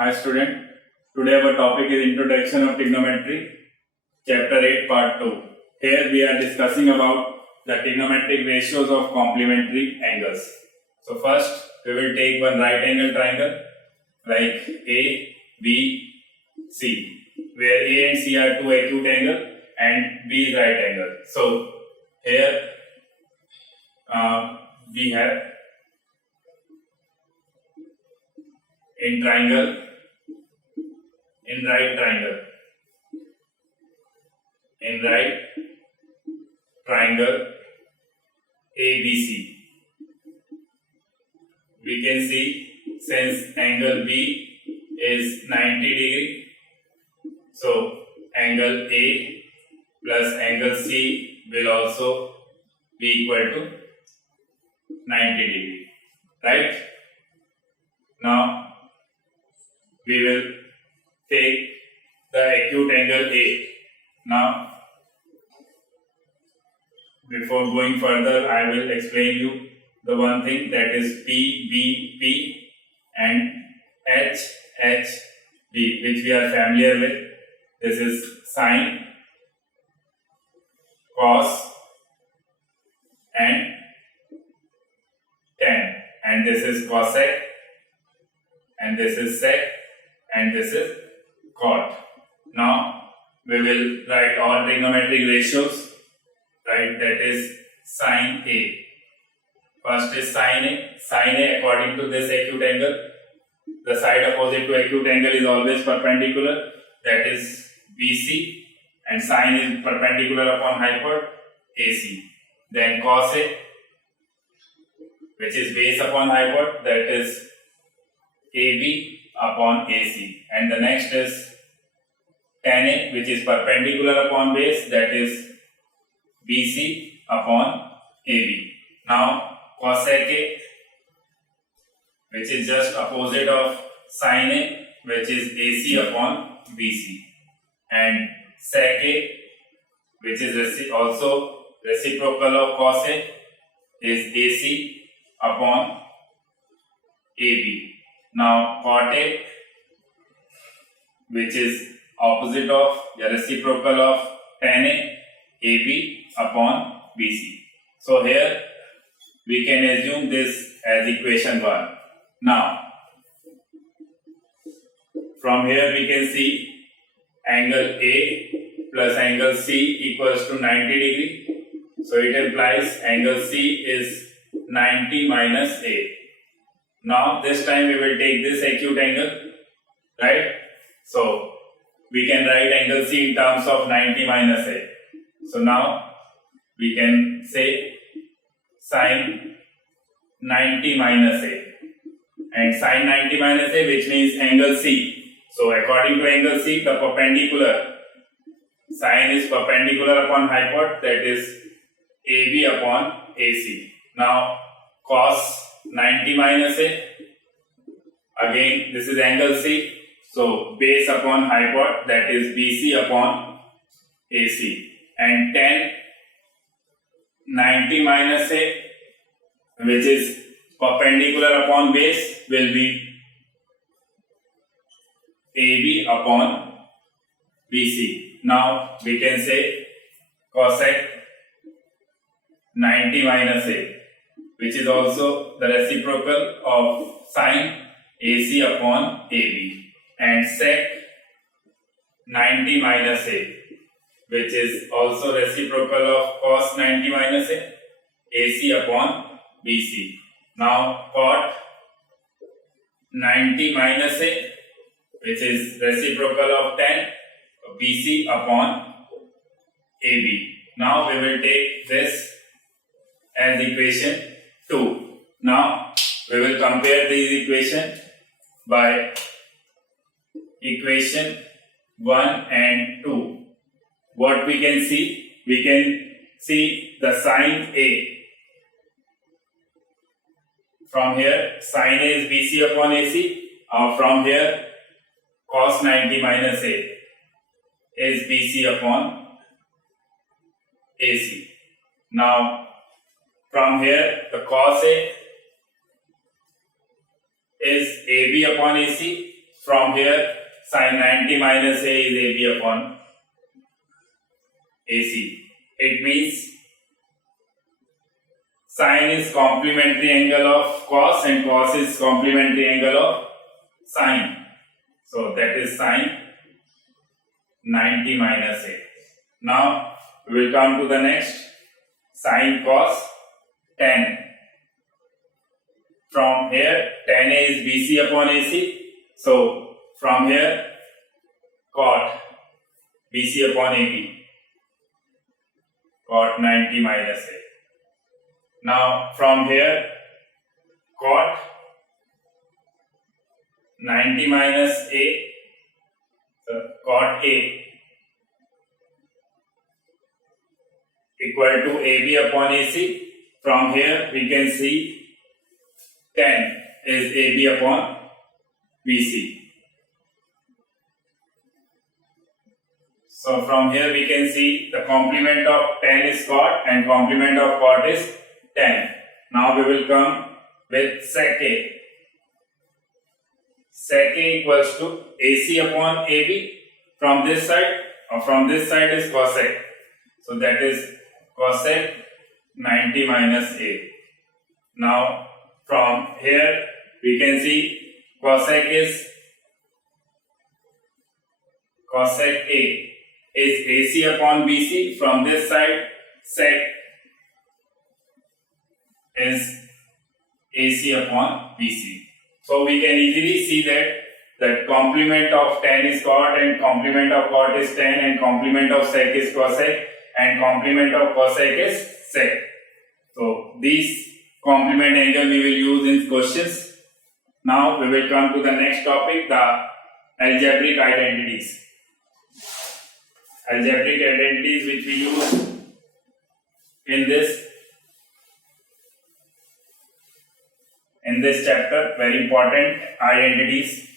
Hi student, today our topic is Introduction of Trigonometry, Chapter 8, Part 2. Here we are discussing about the trigonometric ratios of complementary angles. So first we will take one right angle triangle like A, B, C, where A and C are two acute angles and B is right angle. So here we have in right triangle ABC, we can see since angle B is 90 degree, so angle A plus angle C will also be equal to 90 degree, right? Now we will take the acute angle A. Now before going further, I will explain you the one thing, that is P, B, P and H, H, B, which we are familiar with. This is sine, cos and tan, and this is cosec, and this is sec, and this is cot. Now we will write all trigonometric ratios. Right, that is sine A. First is sine A. Sine A, according to this acute angle, the side opposite to acute angle is always perpendicular, that is BC, and sine is perpendicular upon hypotenuse AC. Then cos A, which is base upon hypotenuse, that is AB upon AC. And the next is tan A, which is perpendicular upon base, that is BC upon AB. Now cosec A, which is just opposite of sine A, which is AC upon BC, and sec A, which is also reciprocal of cos A, is AC upon AB. Now cot A, which is opposite of reciprocal of tan A, AB upon BC. So here we can assume this as equation 1. Now from here we can see angle A plus angle C equals to 90 degree. So it implies angle C is 90 minus A. Now this time we will take this acute angle, right? So we can write angle C in terms of 90 minus A. So now we can say sine 90 minus A, and sine 90 minus A, which means angle C. So according to angle C, the perpendicular sine is perpendicular upon hypotenuse, that is AB upon AC. Now cos 90 minus A, again this is angle C, so base upon hypotenuse, that is BC upon AC. And tan 90 minus A, which is perpendicular upon base, will be AB upon BC. Now we can say cosec 90 minus A, which is also the reciprocal of sine AC upon AB, and sec 90 minus A, which is also reciprocal of cos 90 minus A, AC upon BC. Now cot 90 minus A, which is reciprocal of tan BC upon AB. Now we will take this as equation 2. Now we will compare these equations by equation 1 and 2. What we can see? We can see the sine A. From here, sine A is BC upon AC. From here, cos 90 minus A is BC upon AC. Now, from here, the cos A is AB upon AC. from here sin 90 minus a is AB upon AC. It means sin is complementary angle of cos and cos is complementary angle of sin. So that is sin 90 minus a. Now we will come to the next, sin cos tan. From here tan a is BC upon AC. So from here cot BC upon AB. Cot 90 minus a. Now from here cot 90 minus a, so cot a equal to AB upon AC. From here we can see tan is AB upon BC. So from here we can see the complement of tan is cot and complement of cot is tan. Now we will come with sec A. Sec A equals to AC upon AB. From this side is cosec. So that is cosec 90 minus A. Now from here we can see cosec A is AC upon BC. From this side sec is AC upon BC. So we can easily see that complement of tan is cot and complement of cot is tan and complement of sec is cosec and complement of cosec is sec. So these complement angle we will use in questions. Now we will come to the next topic, the algebraic identities. Algebraic identities which we use in this chapter, very important identities.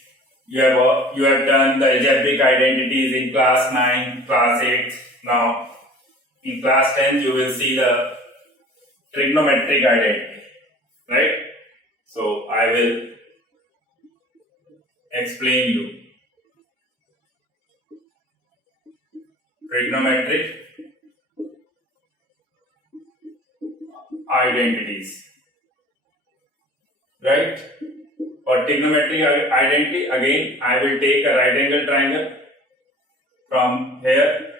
You have done the algebraic identities in class 9, class 8. Now in class 10 you will see the trigonometric identity, right? So I will explain you trigonometric identities, right? For trigonometric identity, again I will take a right angle triangle. From here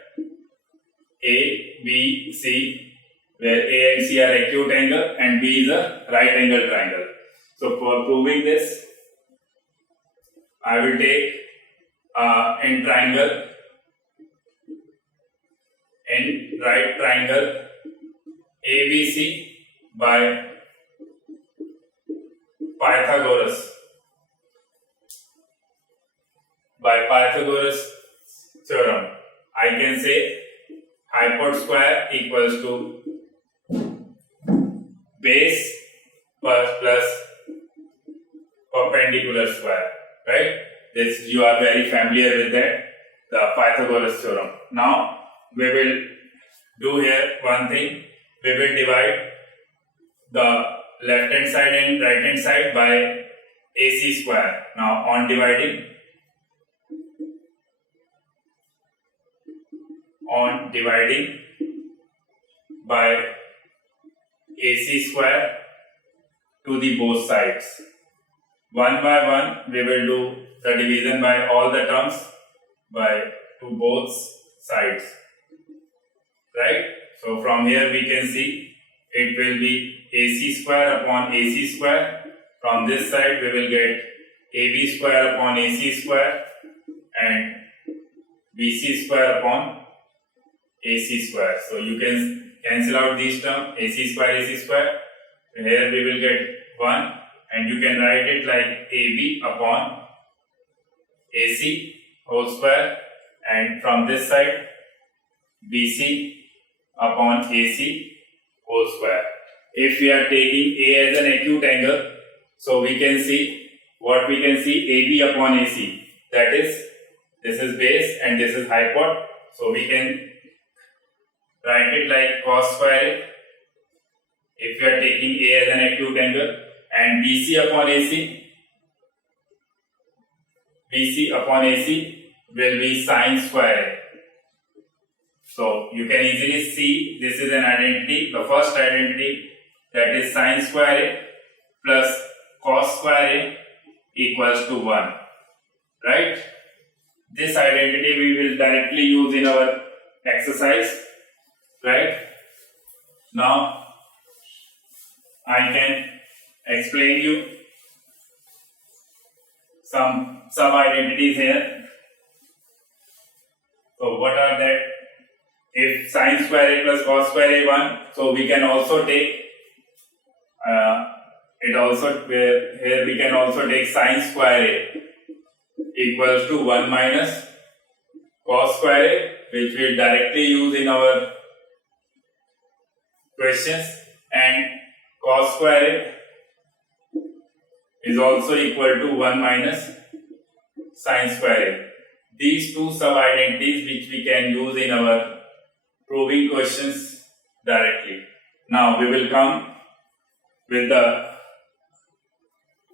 A, B, C, where A and C are acute angle and B is a right angle triangle. So for proving this, I will take in right triangle ABC by Pythagoras theorem. I can say hypotenuse square equals to base plus perpendicular square, right? This you are very familiar with that, the Pythagoras theorem. Now we will do here one thing. We will divide the left hand side and right hand side by AC square. Now on dividing by AC square to the both sides. One by one we will do the division by all the terms to both sides, right? So from here we can see it will be AC square upon AC square. From this side we will get AB square upon AC square and BC square upon AC square. So you can cancel out these terms, AC square. Here we will get 1 and you can write it like AB upon AC whole square, and from this side BC upon AC whole square. If we are taking A as an acute angle, so we can see AB upon AC, that is, this is base and this is hypotenuse, so we can write it like cos square A if you are taking A as an acute angle, and BC upon AC BC upon AC will be sine square A. So you can easily see this is an identity. The first identity, that is sine square A plus cos square A equals to 1. Right? This identity we will directly use in our exercise. Right? Now I can explain you some sub-identities here. So what are that? If sine square A plus cos square A 1, so we can also take here we can also take sine square A equals to 1 minus cos square A, which we will directly use in our questions, and cos square A is also equal to 1 minus sine square A. These two sub-identities which we can use in our proving questions directly. Now we will come with the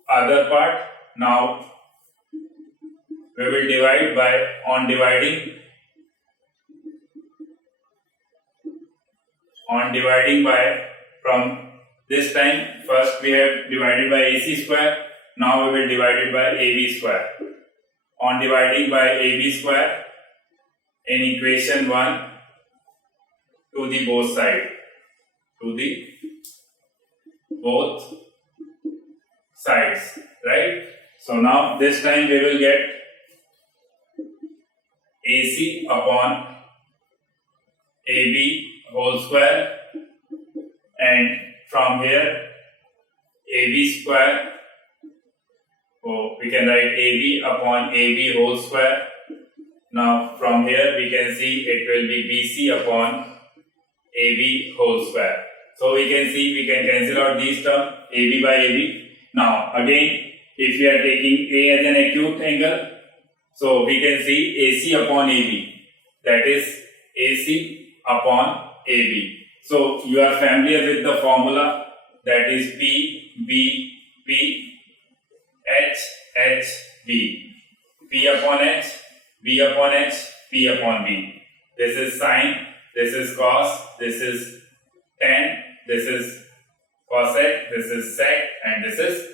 other part. Now we will divide on dividing by from this time. First we have divided by AC square. Now we will divide it by AB square. On dividing by AB square in equation 1 to the both sides. Right? So now this time we will get AC upon AB whole square, and from here AB square, so we can write AB upon AB whole square. Now from here we can see it will be BC upon AB whole square. So we can see we can cancel out these terms, AB by AB. Now again, if we are taking A as an acute angle, so we can see AC upon AB, that is AC upon AB. So you are familiar with the formula, that is P, B, P, H, H, B. P upon H, B upon H, P upon B. This is sine, this is cos, this is tan, this is cosec, this is sec, and this is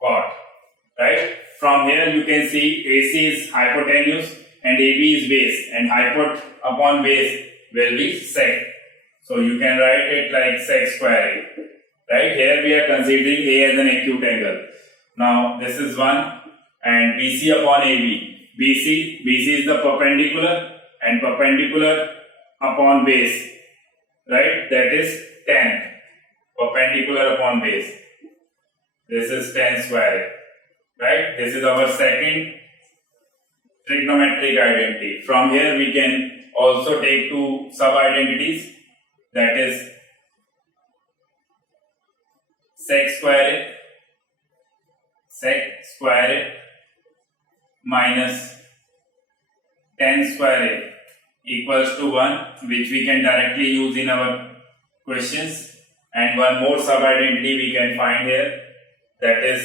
cot. Right? From here you can see AC is hypotenuse and AB is base, and hypot upon base will be sec. So you can write it like sec square A. Right? Here we are considering A as an acute angle. Now this is 1, and BC upon AB. BC is the perpendicular, and perpendicular upon base. Right? That is tan. Perpendicular upon base. This is tan square A. Right? This is our second trigonometric identity. From here we can also take two sub-identities, that is sec square A minus tan square A equals to 1, which we can directly use in our questions, and one more sub-identity we can find here, that is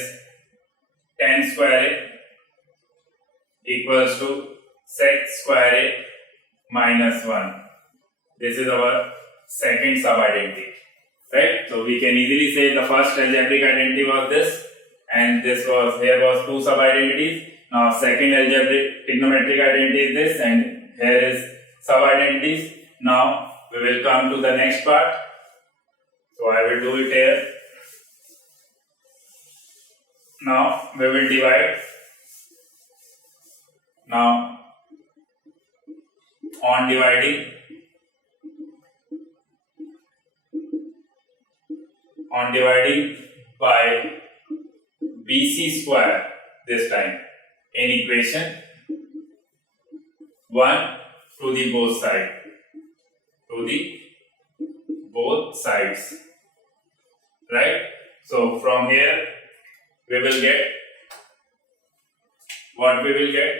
tan square A equals to sec square A minus 1. This is our second sub-identity. Right? So we can easily say the first algebraic identity was this, and here was two sub-identities. Now second algebraic trigonometric identity is this, and here is sub-identities. Now we will come to the next part. So I will do it here. Now we will divide. Now on dividing by BC square this time in equation 1 to the both sides. Right? So from here we will get what we will get,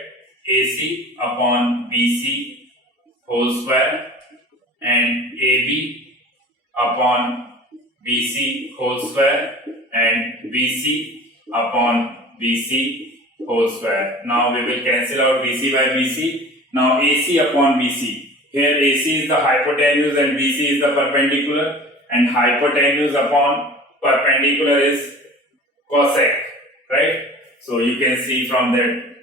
AC upon BC whole square and AB upon BC whole square and BC upon BC whole square. Now we will cancel out BC by BC. Now AC upon BC. Here AC is the hypotenuse and BC is the perpendicular, and hypotenuse upon perpendicular is cosec, right? So you can see from that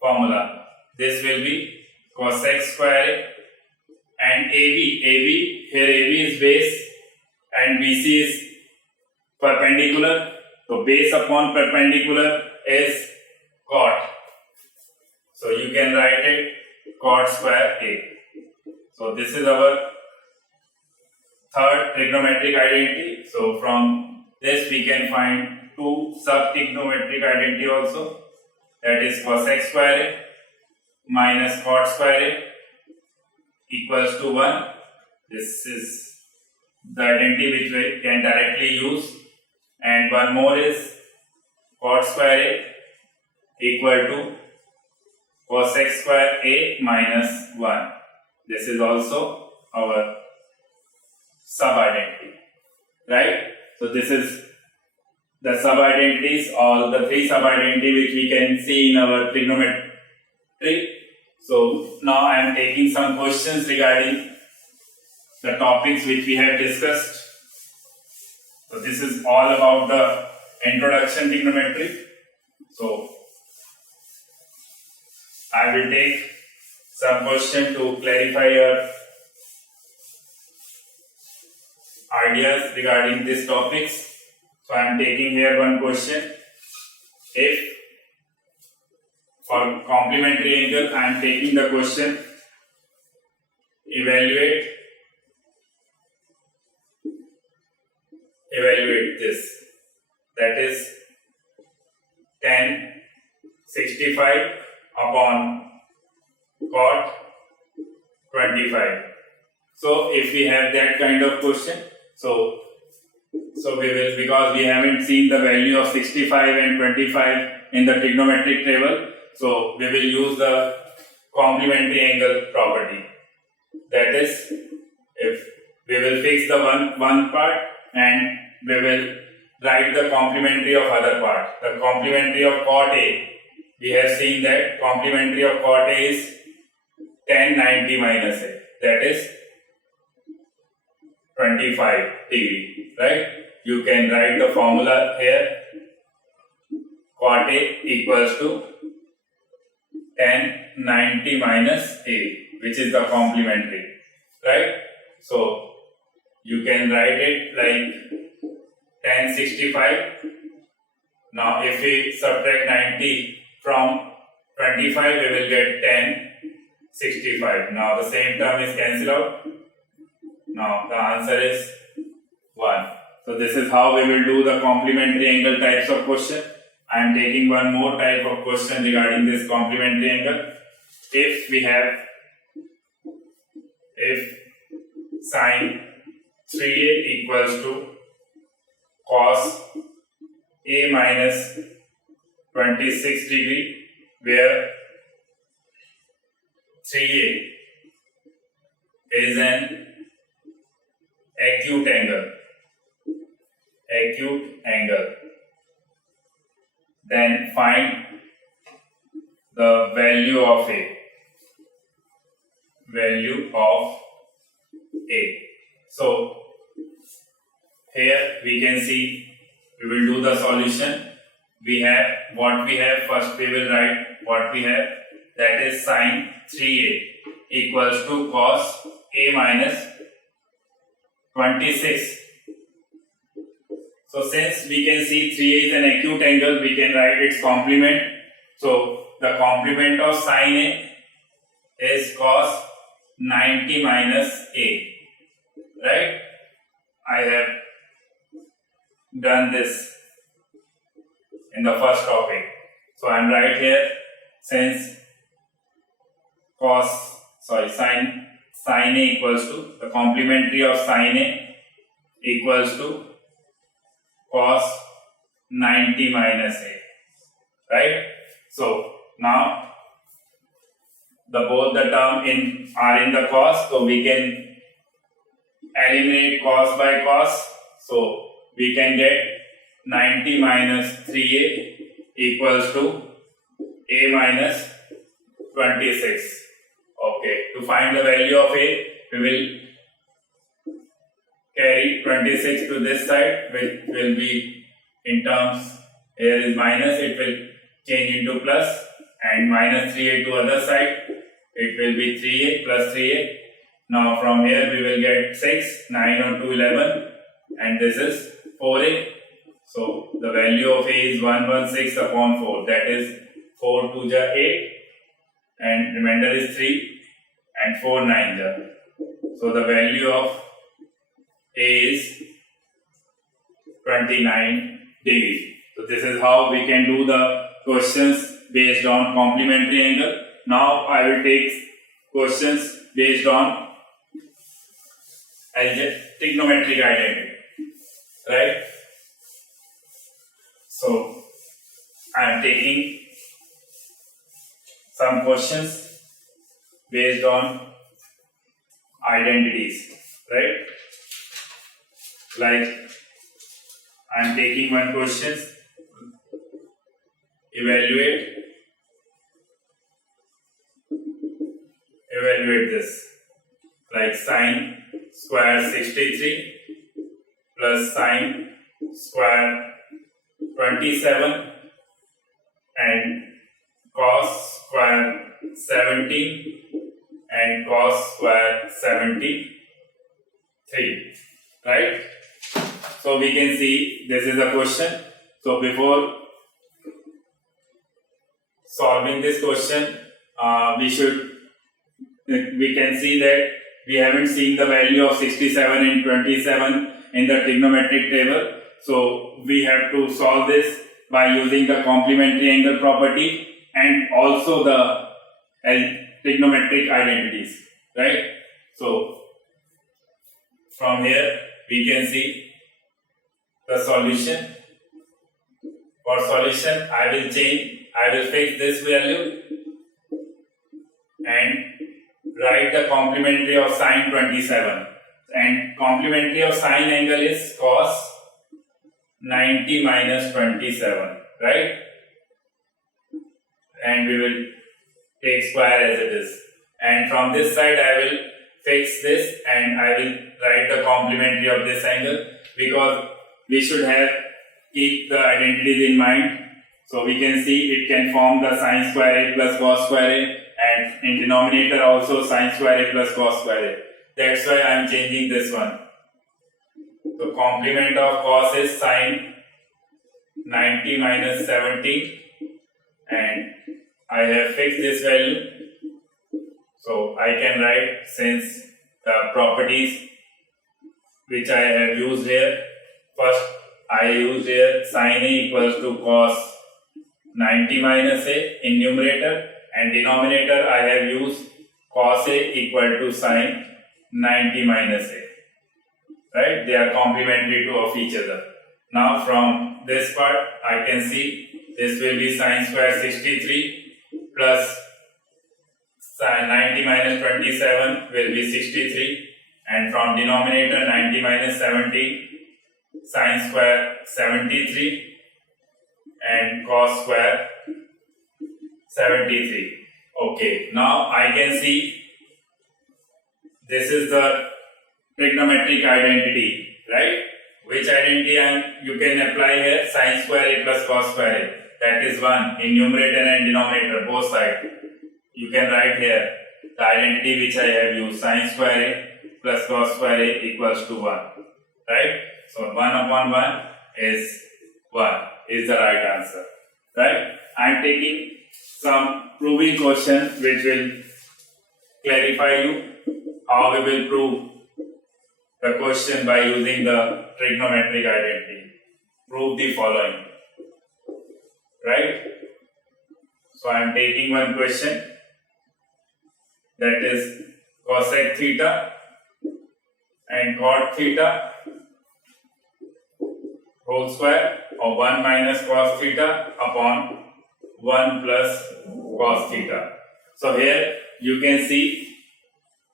formula, this will be cosec square and AB, here AB is base and BC is perpendicular. So base upon perpendicular is cot. So you can write it cot square A. So this is our third trigonometric identity. So from this we can find two sub-trigonometric identity also. That is cosec square A minus cot square A equals to 1. This is the identity which we can directly use. And one more is cot square A equal to cosec square A minus 1. This is also our sub-identity, right? So this is the sub-identities, all the three sub-identities which we can see in our trigonometry. So now I am taking some questions regarding the topics which we have discussed. So this is all about the introduction trigonometry. So I will take some question to clarify your ideas regarding these topics. So I am taking here one question. If for complementary angle, I am taking the question, evaluate this. That is tan 65 upon cot 25. So if we have that kind of question, so we will, because we haven't seen the value of 65 and 25 in the trigonometric table, so we will use the complementary angle property. That is, if we will fix the one part and we will write the complementary of other part. The complementary of cot A, we have seen that complementary of cot A is tan 90 minus A, that is 25 degree, right? You can write the formula here, cot A equals to tan 90 minus A, which is the complementary, right? So you can write it like tan 65. Now if we subtract 90 from 25, we will get tan 65. Now the same term is cancelled out. Now the answer is 1. So this is how we will do the complementary angle types of question. I am taking one more type of question regarding this complementary angle. If we have, if sine 3a equals to cos a minus 26 degree, where 3a is an acute angle, then find the value of a. So here we can see, we will do the solution. We have what we have. First we will write what we have, that is sine 3a equals to cos a minus 26. So since we can see 3a is an acute angle, we can write its complement. So the complement of sine a is cos 90 minus a, right? I have done this in the first topic. So I am right here, since sine a equals to, the complementary of sine a equals to cos 90 minus a, right? So now both the term are in the cos, so we can eliminate cos by cos. So we can get 90 minus 3a equals to a minus 26. Okay, to find the value of a, we will carry 26 to this side, which will be in terms, here is minus, it will change into plus, and minus 3a to other side, it will be 3a plus 3a. Now from here we will get 6, 9 on 2, 11, and this is 4a. So the value of a is 116 upon 4, that is 4 2 ja 8, and remainder is 3, and 4 9 ja. So the value of a is 29 degrees. So this is how we can do the questions based on complementary angle. Now I will take questions based on trigonometric identity, right? So I am taking some questions based on identities, right? Like I am taking one question, evaluate this, like sine square 63 plus sine square 27 and cos square 17 and cos square 73, right? So we can see this is a question. So before solving this question, we can see that we haven't seen the value of 67 and 27 in the trigonometric table. So we have to solve this by using the complementary angle property and also the trigonometric identities, right? So from here we can see the solution. For solution, I will fix this value and write the complementary of sine 27, and complementary of sine angle is cos 90 minus 27, right? And we will take square as it is, and from this side I will fix this and I will write the complementary of this angle, because we should keep the identities in mind. So we can see it can form the sine square a plus cos square a, and in denominator also sine square a plus cos square a. That's why I am changing this one. So complement of cos is sine 90 minus 70, and I have fixed this value. So I can write, since the properties which I have used here, first I used here sine a equals to cos 90 minus a in numerator, and denominator I have used cos a equal to sine 90 minus a, right? They are complementary of each other. Now from this part I can see this will be sine square 63 plus sine 90 minus 27 will be 63, and from denominator 90 minus 70 sine square 73 and cos square 73. Okay, now I can see this is the trigonometric identity, right? Which identity you can apply here? Sine square a plus cos square a. That is 1 in numerator and denominator, both sides. You can write here the identity which I have used, sine square a plus cos square a equals to 1, right? So 1 upon 1 is 1 is the right answer, right? I am taking some proving question which will clarify you how we will prove the question by using the trigonometric identity. Prove the following, right? So I am taking one question, that is cosec theta and cot theta whole square of 1 minus cos theta upon 1 plus cos theta. So here you can see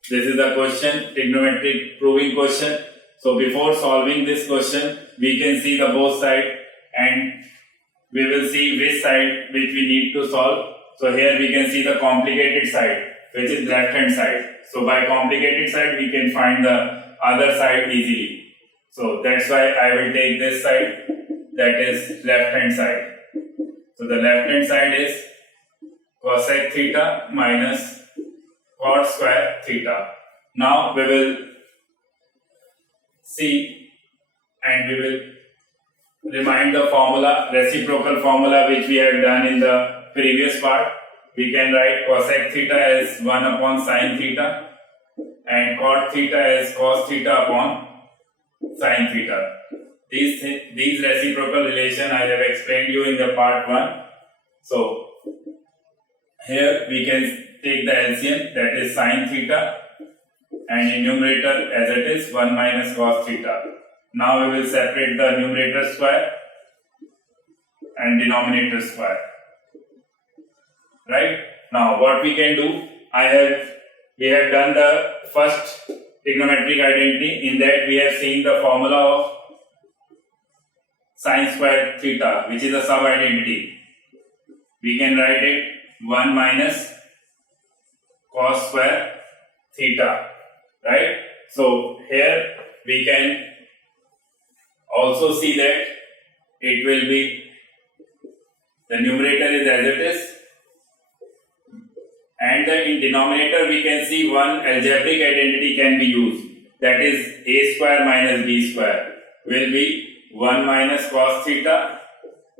this is the question, trigonometric proving question. So before solving this question, we can see the both sides and we will see which side which we need to solve. So here we can see the complicated side, which is left hand side. So by complicated side we can find the other side easily. So that's why I will take this side, that is left hand side. So the left hand side is cosec theta minus cot square theta. Now we will see and we will remind the formula, reciprocal formula which we have done in the previous part. We can write cosec theta as 1 upon sin theta and cot theta as cos theta upon sin theta. These reciprocal relation I have explained you in the part 1. So here we can take the LCM, that is sin theta, and in numerator as it is 1 minus cos theta. Now we will separate the numerator square and denominator square. Right? Now what we can do, we have done the first trigonometric identity. In that we have seen the formula of sin square theta, which is a sub identity. We can write it 1 minus cos square theta. Right? So here we can also see that it will be, the numerator is as it is, and in denominator we can see one algebraic identity can be used, that is a square minus b square will be 1 minus cos theta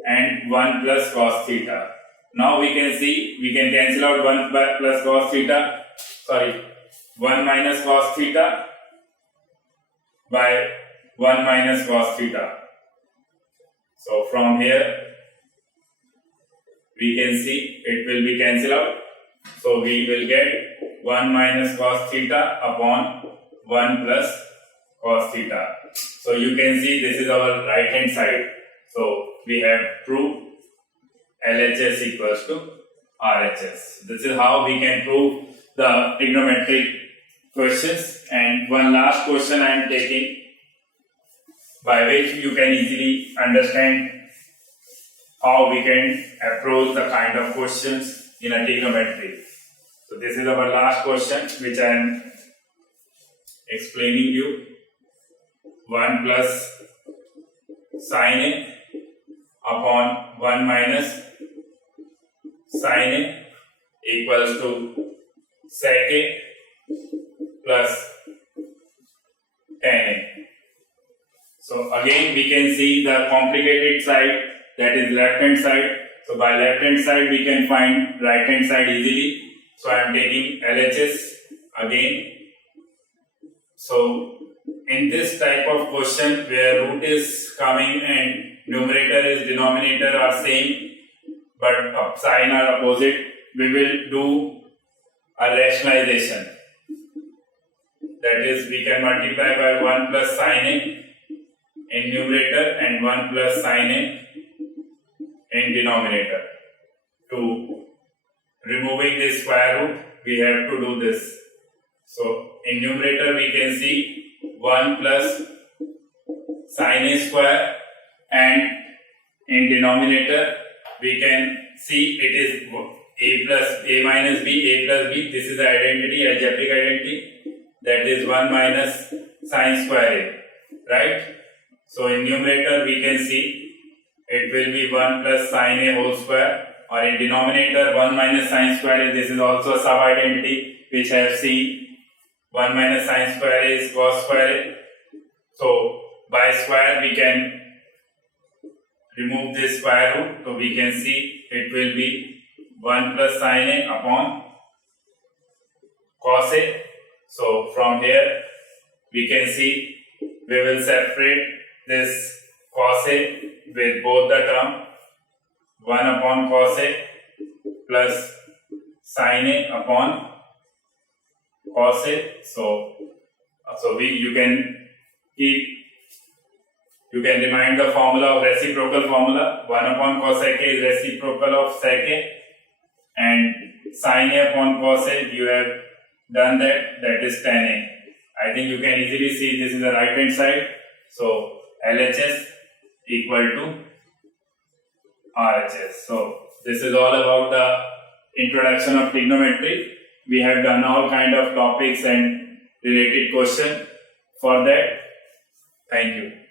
and 1 plus cos theta. Now we can see, we can cancel out 1 plus cos theta, 1 minus cos theta by 1 minus cos theta. So from here we can see it will be cancelled out. So we will get 1 minus cos theta upon 1 plus cos theta. So you can see this is our right hand side. So we have proved LHS equals to RHS. This is how we can prove the trigonometric questions. And one last question I am taking, by which you can easily understand how we can approach the kind of questions in a trigonometry. So this is our last question which I am explaining you. 1 plus sin A upon 1 minus sin A equals to sec A plus tan A. So again we can see the complicated side, that is left hand side. So by left hand side we can find right hand side easily. So I am taking LHS again. So in this type of question where root is coming and numerator is denominator are same but sign are opposite, we will do a rationalization. That is, we can multiply by 1 plus sin A in numerator and 1 plus sin A in denominator. To removing this square root, we have to do this. So in numerator we can see 1 plus sin A square, and in denominator we can see it is a plus a minus b, a plus b. This is the identity, algebraic identity, that is 1 minus sin square a, right? So in numerator we can see it will be 1 plus sin a whole square, or in denominator 1 minus sin square a. This is also a sub identity which I have seen. 1 minus sin square a is cos square a. So by square we can remove this square root. So we can see it will be 1 plus sin a upon cos a. So from here we can see we will separate this cos a with both the term, 1 upon cos a plus sin a upon cos a. So you can remind the formula of reciprocal formula. 1 upon cosec a is reciprocal of sec a, and sin a upon cos a, you have done that is tan a. I think you can easily see this is the right hand side. So LHS equal to RHS. So this is all about the introduction of trigonometry. We have done all kind of topics and related question for that. Thank you.